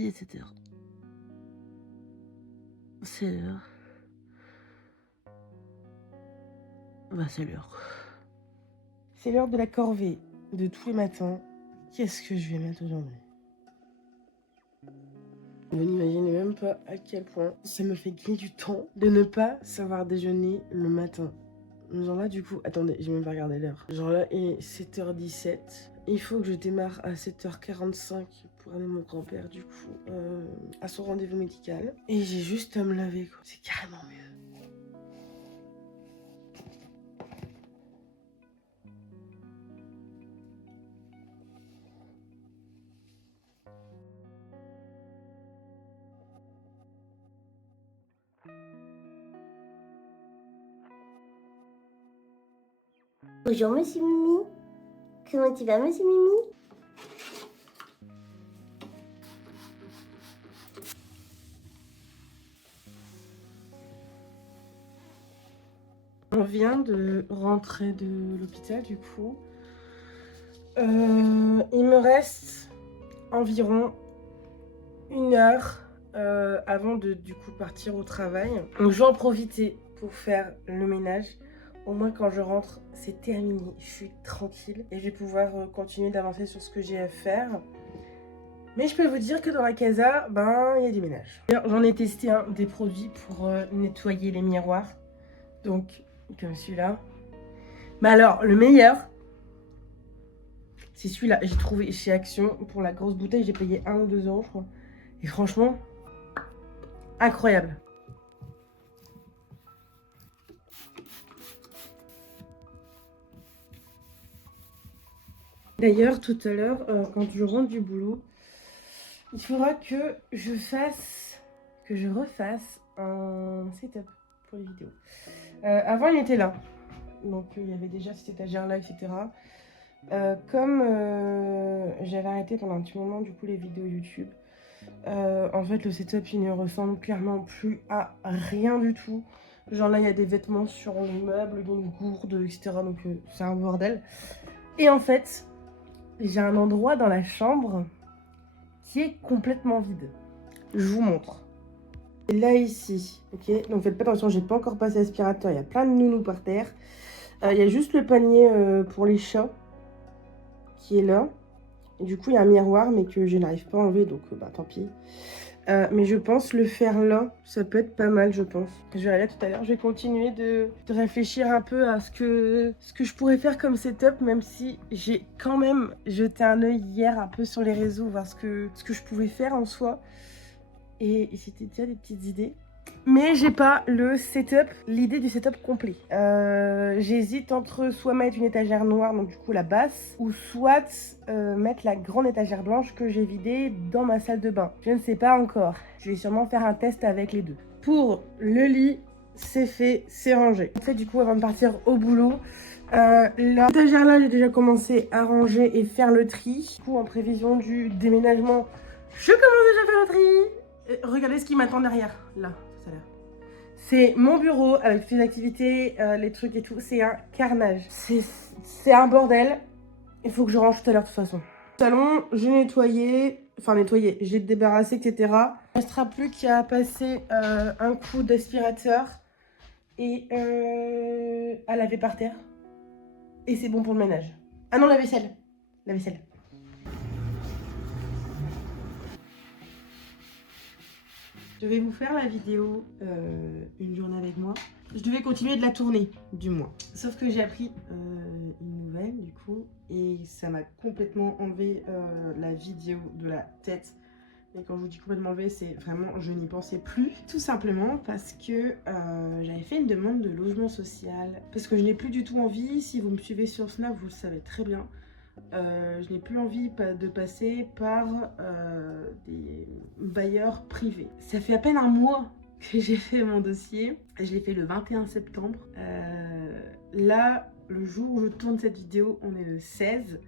Il est 7h. C'est l'heure. Bah c'est l'heure. C'est l'heure de la corvée de tous les matins. Qu'est-ce que je vais mettre aujourd'hui? Vous n'imaginez même pas à quel point ça me fait gagner du temps de ne pas savoir déjeuner le matin. Genre là du coup, attendez, j'ai même pas regardé l'heure. Genre là il est 7h17. Il faut que je démarre à 7h45 pour amener mon grand-père du coup à son rendez-vous médical. Et j'ai juste à me laver quoi. C'est carrément mieux. Bonjour Monsieur Mimi. Comment tu vas Monsieur Mimi? On vient de rentrer de l'hôpital du coup. Il me reste environ 1 heure avant de du coup partir au travail. Donc je vais en profiter pour faire le ménage. Au moins quand je rentre, c'est terminé. Je suis tranquille et je vais pouvoir continuer d'avancer sur ce que j'ai à faire. Mais je peux vous dire que dans la casa, ben il y a du ménage. J'en ai testé des produits pour nettoyer les miroirs. Donc comme celui-là. Mais alors le meilleur, c'est celui-là. J'ai trouvé chez Action pour la grosse bouteille. J'ai payé 1 ou 2 euros je crois. Et franchement, incroyable. D'ailleurs, tout à l'heure, quand je rentre du boulot, il faudra que je refasse un setup pour les vidéos. Avant, il était là. Donc, il y avait déjà cette étagère-là, etc. Comme j'avais arrêté pendant un petit moment, du coup, les vidéos YouTube, en fait, le setup, il ne ressemble clairement plus à rien du tout. Genre là, il y a des vêtements sur le meuble, il y a une gourde, etc. Donc, c'est un bordel. Et en fait, j'ai un endroit dans la chambre qui est complètement vide. Je vous montre. Et là, ici, ok? Donc, faites pas attention, j'ai pas encore passé l'aspirateur. Il y a plein de nounous par terre. Il y a juste le panier pour les chats qui est là. Et du coup, il y a un miroir, mais que je n'arrive pas à enlever, donc bah tant pis. Mais je pense le faire là, ça peut être pas mal, je pense. Je verrai là tout à l'heure. Je vais continuer de réfléchir un peu à ce que je pourrais faire comme setup, même si j'ai quand même jeté un œil hier un peu sur les réseaux, voir ce que je pouvais faire en soi. Et c'était déjà des petites idées. Mais j'ai pas le setup, l'idée du setup complet. J'hésite entre soit mettre une étagère noire, donc du coup la basse, ou soit mettre la grande étagère blanche que j'ai vidée dans ma salle de bain. Je ne sais pas encore. Je vais sûrement faire un test avec les deux. Pour le lit, c'est fait, c'est rangé. En fait, du coup, avant de partir au boulot, l'étagère là, j'ai déjà commencé à ranger et faire le tri. Du coup, en prévision du déménagement, je commence déjà à faire le tri. Regardez ce qui m'attend derrière, là, tout à l'heure. C'est mon bureau avec toutes les activités, les trucs et tout. C'est un carnage. C'est un bordel. Il faut que je range tout à l'heure de toute façon. Le salon, j'ai nettoyé. Enfin, nettoyé. J'ai débarrassé, etc. Il ne restera plus qu'à passer un coup d'aspirateur et à laver par terre. Et c'est bon pour le ménage. Ah non, la vaisselle. La vaisselle. Je vais vous faire la vidéo une journée avec moi. Je devais continuer de la tourner, du moins. Sauf que j'ai appris une nouvelle, du coup, et ça m'a complètement enlevé la vidéo de la tête. Et quand je vous dis complètement enlevé, c'est vraiment, je n'y pensais plus. Tout simplement parce que j'avais fait une demande de logement social. Parce que je n'ai plus du tout envie, si vous me suivez sur Snap, vous le savez très bien. Je n'ai plus envie de passer par des bailleurs privés. Ça fait à peine un mois que j'ai fait mon dossier. Je l'ai fait le 21 septembre. Là, le jour où je tourne cette vidéo, on est le 16.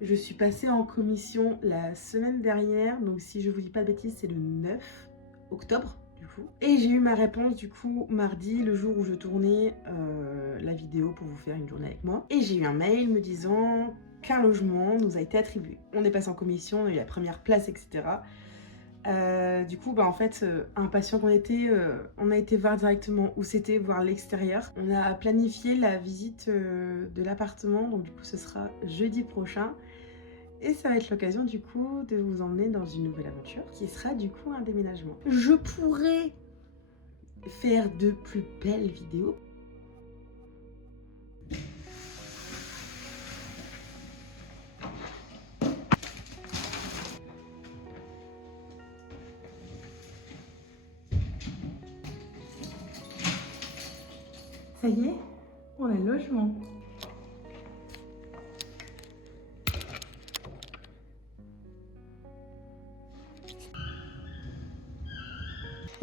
Je suis passée en commission la semaine dernière. Donc si je vous dis pas de bêtises, c'est le 9 octobre. Et j'ai eu ma réponse du coup mardi, le jour où je tournais la vidéo pour vous faire une journée avec moi. Et j'ai eu un mail me disant qu'un logement nous a été attribué. On est passé en commission, on a eu la première place, etc. Du coup, en fait, impatient qu'on était, on a été voir directement où c'était, voir l'extérieur. On a planifié la visite de l'appartement, donc du coup, ce sera jeudi prochain. Et ça va être l'occasion du coup de vous emmener dans une nouvelle aventure qui sera du coup un déménagement. Je pourrais faire de plus belles vidéos. Ça y est, on a le logement.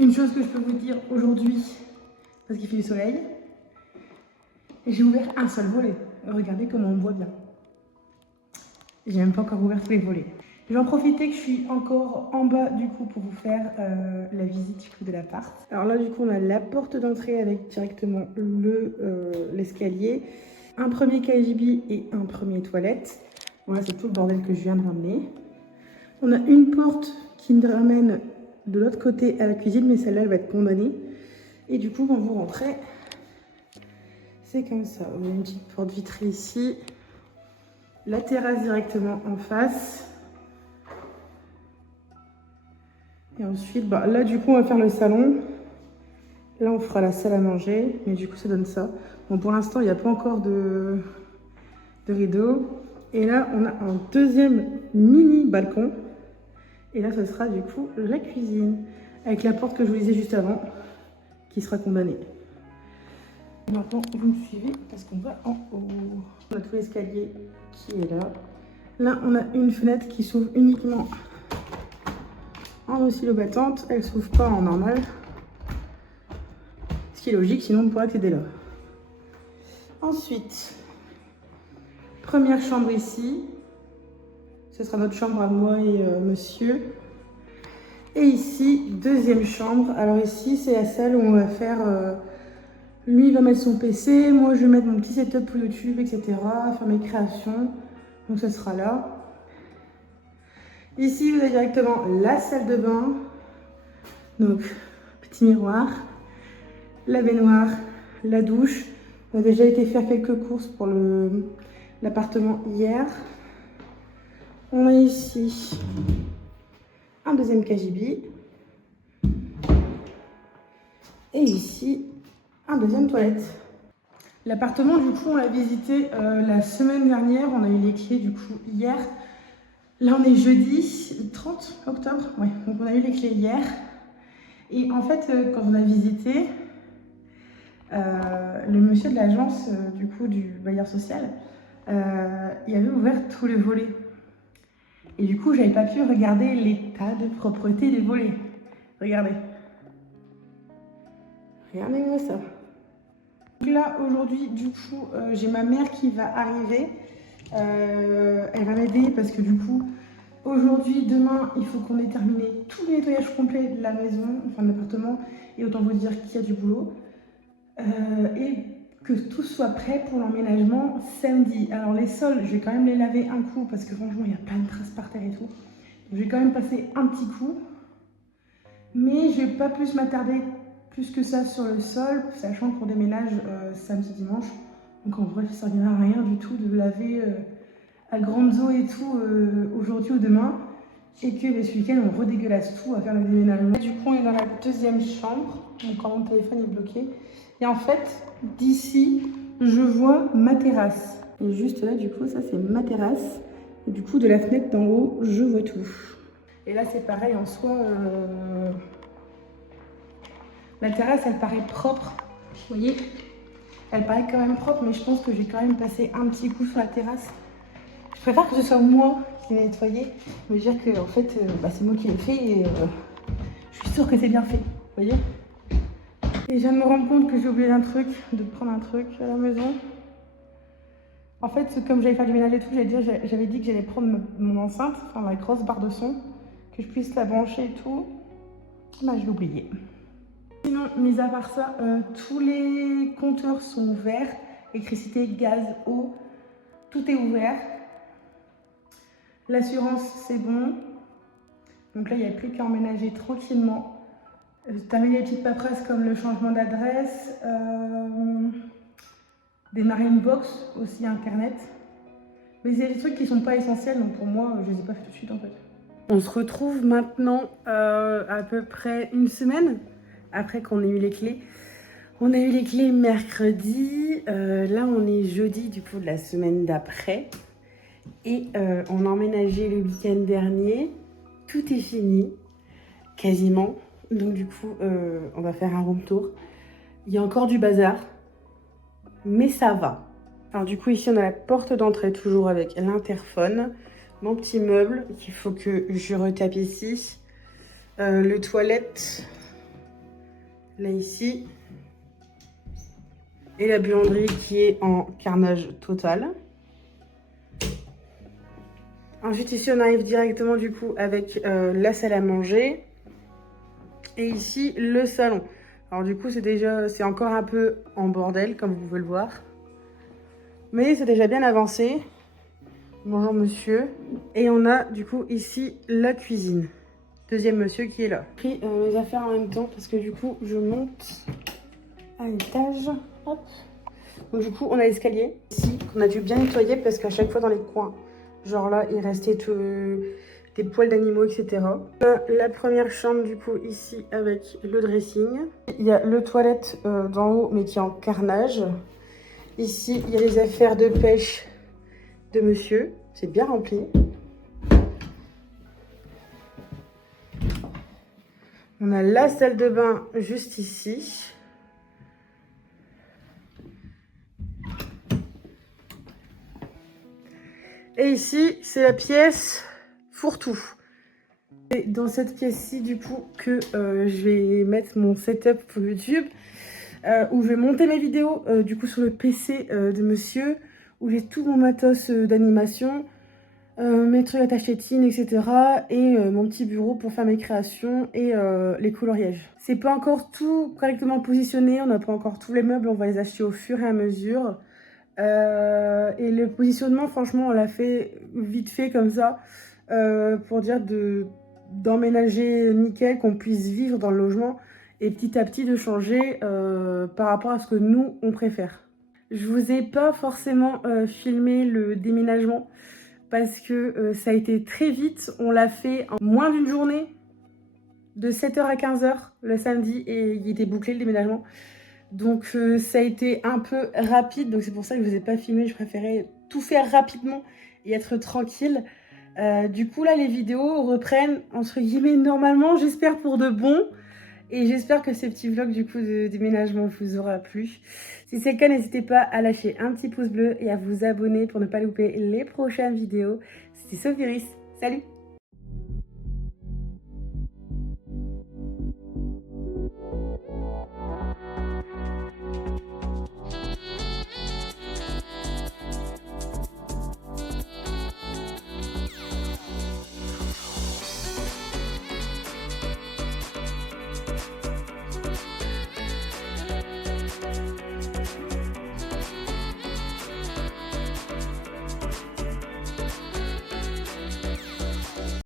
Une chose que je peux vous dire aujourd'hui, parce qu'il fait du soleil, j'ai ouvert un seul volet. Regardez comment on voit bien. J'ai même pas encore ouvert tous les volets. Je vais en profiter que je suis encore en bas du coup pour vous faire la visite du coup de l'appart. Alors là du coup on a la porte d'entrée avec directement l'escalier, un premier KGB et un premier toilette. Voilà, c'est tout le bordel que je viens de ramener. On a une porte qui nous ramène de l'autre côté à la cuisine, mais celle-là elle va être condamnée. Et du coup quand vous rentrez, c'est comme ça. On a une petite porte vitrée ici. La terrasse directement en face. Et ensuite, là du coup on va faire le salon. Là on fera la salle à manger. Mais du coup ça donne ça. Bon pour l'instant il n'y a pas encore de rideau. Et là on a un deuxième mini balcon. Et là ce sera du coup la cuisine. Avec la porte que je vous disais juste avant. Qui sera condamnée. Maintenant vous me suivez parce qu'on va en haut. On a tout l'escalier qui est là. Là on a une fenêtre qui s'ouvre uniquement en oscillobattante, elle ne s'ouvre pas en normal. Ce qui est logique, sinon on ne pourrait accéder là. Ensuite, première chambre ici. Ce sera notre chambre à moi et monsieur. Et ici, deuxième chambre. Alors ici, c'est la salle où on va faire... lui, il va mettre son PC. Moi, je vais mettre mon petit setup pour YouTube, etc. Faire mes créations. Donc, ce sera là. Ici, vous avez directement la salle de bain. Donc, petit miroir. La baignoire, la douche. On a déjà été faire quelques courses pour l'appartement hier. On a ici un deuxième KGB. Et ici, un deuxième toilette. L'appartement, du coup, on l'a visité la semaine dernière. On a eu les clés, du coup, hier. Là, on est jeudi 30 octobre. Ouais, donc on a eu les clés hier. Et en fait, quand on a visité, le monsieur de l'agence, du coup, du bailleur social, il avait ouvert tous les volets. Et du coup, j'avais pas pu regarder l'état de propreté des volets. Regardez. Regardez-moi ça. Donc là, aujourd'hui, du coup, j'ai ma mère qui va arriver. Elle va m'aider parce que du coup, aujourd'hui, demain, il faut qu'on ait terminé tout le nettoyage complet de la maison, enfin de l'appartement. Et autant vous dire qu'il y a du boulot. Et que tout soit prêt pour l'emménagement samedi. Alors les sols, je vais quand même les laver un coup parce que franchement, il y a plein de traces par terre et tout. Je vais quand même passer un petit coup. Mais je vais pas plus m'attarder plus que ça sur le sol, sachant qu'on déménage samedi, dimanche. Donc en vrai, ça ne servira à rien du tout de laver à grande eau et tout aujourd'hui ou demain. Et que ce week-end, on redégueulasse tout à faire le déménagement. Du coup, on est dans la deuxième chambre. Donc quand mon téléphone est bloqué. Et en fait, d'ici, je vois ma terrasse. Et juste là, du coup, ça c'est ma terrasse. Et du coup, de la fenêtre d'en haut, je vois tout. Et là, c'est pareil en soi. La terrasse, elle paraît propre. Vous voyez, elle paraît quand même propre, mais je pense que j'ai quand même passé un petit coup sur la terrasse. Je préfère que ce soit moi qui l'ai nettoyé, me dire que en fait, c'est moi qui l'ai fait et je suis sûre que c'est bien fait. Vous voyez. Et je viens de me rendre compte que j'ai oublié un truc, de prendre un truc à la maison. En fait, comme j'allais faire du ménage et tout, j'avais dit que j'allais prendre mon enceinte, enfin la grosse barre de son, que je puisse la brancher et tout. Bah, je l'ai oublié. Sinon, mis à part ça, tous les compteurs sont ouverts. Électricité, gaz, eau, tout est ouvert. L'assurance, c'est bon. Donc là, il n'y a plus qu'à emménager tranquillement. Terminer les petites paperasses comme le changement d'adresse, démarrer une box, aussi internet. Mais c'est des trucs qui sont pas essentiels, donc pour moi, je les ai pas fait tout de suite en fait. On se retrouve maintenant à peu près une semaine après qu'on ait eu les clés. On a eu les clés mercredi, là on est jeudi du coup de la semaine d'après. Et on a emménagé le week-end dernier. Tout est fini, quasiment. Donc du coup, on va faire un room tour. Il y a encore du bazar, mais ça va. Alors du coup, ici, on a la porte d'entrée, toujours avec l'interphone. Mon petit meuble qu'il faut que je retape ici. Le toilette, là ici. Et la buanderie qui est en carnage total. Ensuite, ici, on arrive directement du coup avec la salle à manger. Et ici, le salon. Alors du coup, c'est encore un peu en bordel, comme vous pouvez le voir. Mais c'est déjà bien avancé. Bonjour monsieur. Et on a du coup ici la cuisine. Deuxième monsieur qui est là. J'ai pris mes affaires en même temps parce que du coup, je monte à l'étage. Hop. Donc du coup, on a l'escalier ici qu'on a dû bien nettoyer parce qu'à chaque fois dans les coins, genre là, il restait des poils d'animaux, etc. On a la première chambre du coup ici avec le dressing. Il y a le toilette d'en haut mais qui est en carnage. Ici, il y a les affaires de pêche de monsieur. C'est bien rempli. On a la salle de bain juste ici. Et ici, c'est la pièce fourre-tout. C'est dans cette pièce-ci, du coup, que je vais mettre mon setup pour YouTube, où je vais monter mes vidéos, du coup, sur le PC de monsieur, où j'ai tout mon matos d'animation, mes trucs à tachetine, etc. Et mon petit bureau pour faire mes créations et les coloriages. C'est pas encore tout correctement positionné, on n'a pas encore tous les meubles, on va les acheter au fur et à mesure. Et le positionnement, franchement, on l'a fait vite fait comme ça, pour dire d'emménager nickel, qu'on puisse vivre dans le logement et petit à petit de changer par rapport à ce que nous, on préfère. Je vous ai pas forcément filmé le déménagement parce que ça a été très vite. On l'a fait en moins d'une journée, de 7h à 15h le samedi, et il était bouclé le déménagement. Donc ça a été un peu rapide, donc c'est pour ça que je ne vous ai pas filmé, je préférais tout faire rapidement et être tranquille. Du coup là les vidéos reprennent entre guillemets normalement, j'espère pour de bon. Et j'espère que ces petits vlogs du coup de déménagement vous aura plu. Si c'est le cas, n'hésitez pas à lâcher un petit pouce bleu et à vous abonner pour ne pas louper les prochaines vidéos. C'était Sophiris, salut!